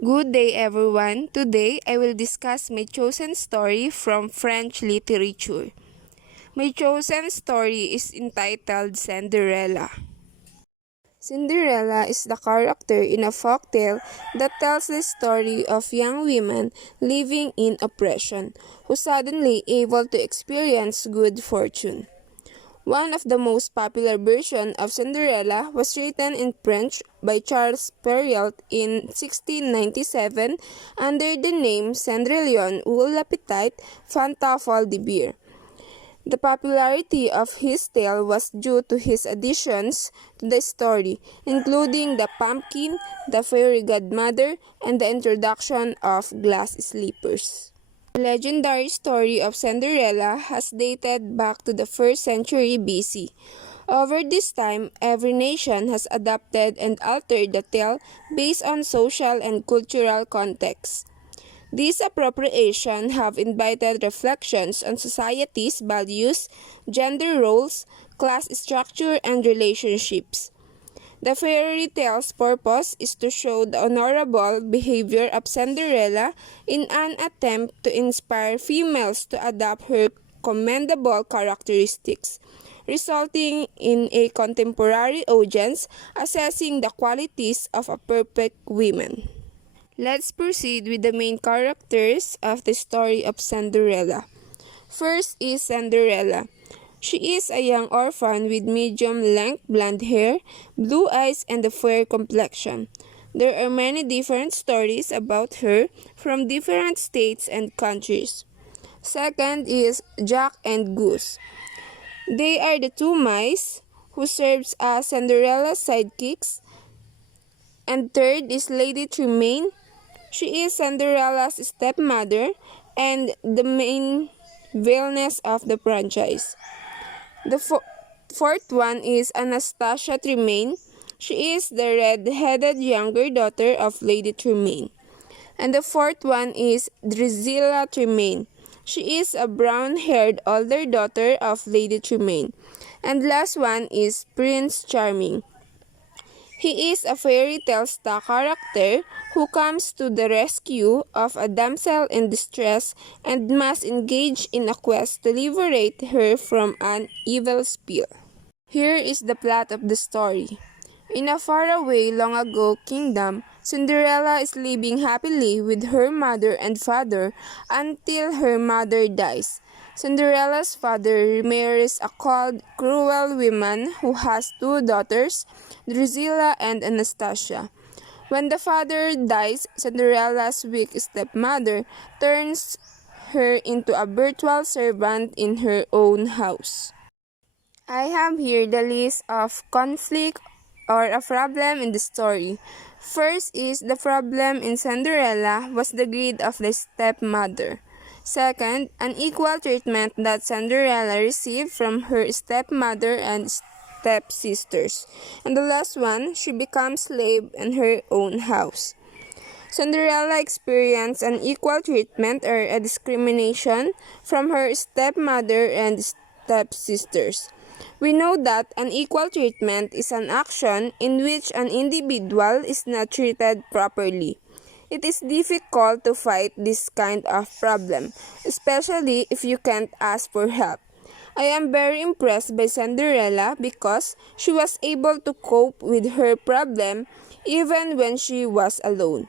Good day everyone. Today I will discuss my chosen story from French literature. My chosen story is entitled Cinderella. Cinderella is the character in a folktale that tells the story of young women living in oppression who suddenly able to experience good fortune. One of the most popular versions of Cinderella was written in French by Charles Perrault in 1697 under the name Cendrillon ou La Petite Fantafle de Beer. The popularity of his tale was due to his additions to the story, including the pumpkin, the fairy godmother, and the introduction of glass slippers. The legendary story of Cinderella has dated back to the 1st century BC. Over this time, every nation has adapted and altered the tale based on social and cultural context. These appropriations have invited reflections on society's values, gender roles, class structure, and relationships. The fairy tale's purpose is to show the honorable behavior of Cinderella in an attempt to inspire females to adopt her commendable characteristics, resulting in a contemporary audience assessing the qualities of a perfect woman. Let's proceed with the main characters of the story of Cinderella. First is Cinderella. She is a young orphan with medium-length blonde hair, blue eyes, and a fair complexion. There are many different stories about her from different states and countries. Second is Jack and Goose. They are the two mice who serves as Cinderella's sidekicks. And third is Lady Tremaine. She is Cinderella's stepmother and the main villainess of the franchise. The fourth one is Anastasia Tremaine. She is the red-headed younger daughter of Lady Tremaine. And the fourth one is Drusilla Tremaine. She is a brown-haired older daughter of Lady Tremaine. And last one is Prince Charming. He is a fairy tale star character who comes to the rescue of a damsel in distress and must engage in a quest to liberate her from an evil spell. Here is the plot of the story. In a faraway long ago kingdom, Cinderella is living happily with her mother and father until her mother dies. Cinderella's father marries a cold, cruel woman who has two daughters, Drusilla and Anastasia. When the father dies, Cinderella's weak stepmother turns her into a virtual servant in her own house. I have here the list of conflict or a problem in the story. First is the problem in Cinderella was the greed of the stepmother. Second, unequal treatment that Cinderella received from her stepmother and stepsisters. And the last one, she becomes slave in her own house. Cinderella experienced unequal treatment or a discrimination from her stepmother and stepsisters. We know that unequal treatment is an action in which an individual is not treated properly. It is difficult to fight this kind of problem, especially if you can't ask for help. I am very impressed by Cinderella because she was able to cope with her problem even when she was alone.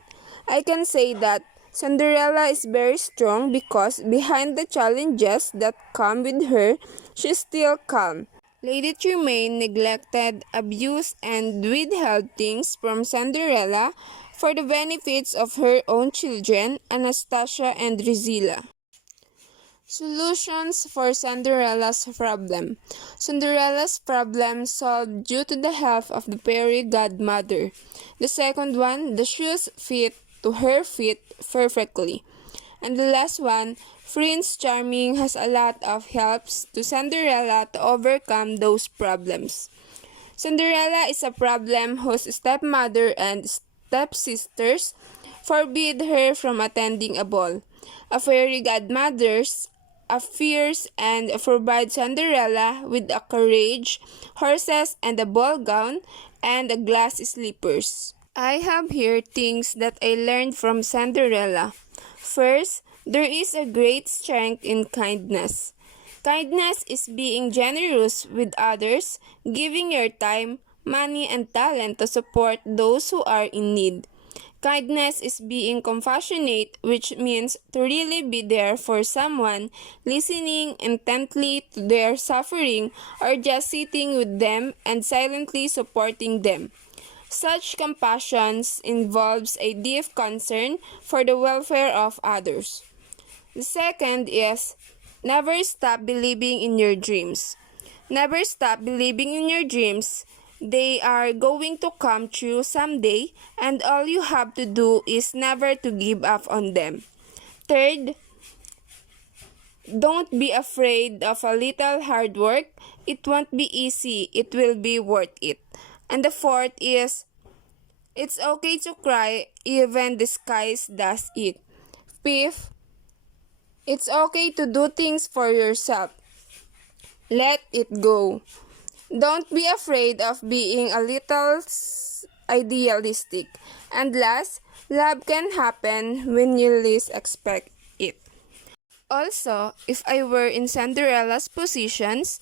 I can say that Cinderella is very strong because behind the challenges that come with her, she is still calm. Lady Tremaine neglected, abused, and withheld things from Cinderella for the benefits of her own children, Anastasia and Drusilla. Solutions for Cinderella's problem. Cinderella's problem solved due to the help of the fairy godmother. The second one, the shoes fit to her feet perfectly. And the last one, Prince Charming has a lot of helps to Cinderella to overcome those problems. Cinderella is a problem whose stepmother and stepsisters forbid her from attending a ball. A fairy godmother appears and provides Cinderella with a carriage, horses, and a ball gown, and a glass slippers. I have here things that I learned from Cinderella. First, there is a great strength in kindness. Kindness is being generous with others, giving your time, money, and talent to support those who are in need. Kindness is being compassionate, which means to really be there for someone, listening intently to their suffering, or just sitting with them and silently supporting them. Such compassion involves a deep concern for the welfare of others. The second is never stop believing in your dreams. Never stop believing in your dreams. They are going to come true someday, and all you have to do is never to give up on them. Third, don't be afraid of a little hard work. It won't be easy, it will be worth it. And the fourth is it's okay to cry even the skies does it. Fifth, it's okay to do things for yourself. Let it go. Don't be afraid of being a little idealistic. And last, love can happen when you least expect it. Also, if I were in Cinderella's positions,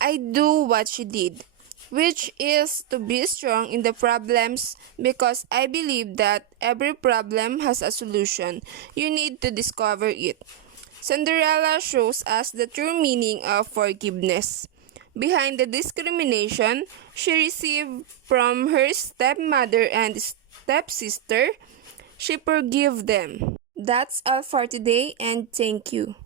I'd do what she did, which is to be strong in the problems because I believe that every problem has a solution. You need to discover it. Cinderella shows us the true meaning of forgiveness. Behind the discrimination she received from her stepmother and stepsister, she forgave them. That's all for today and thank you.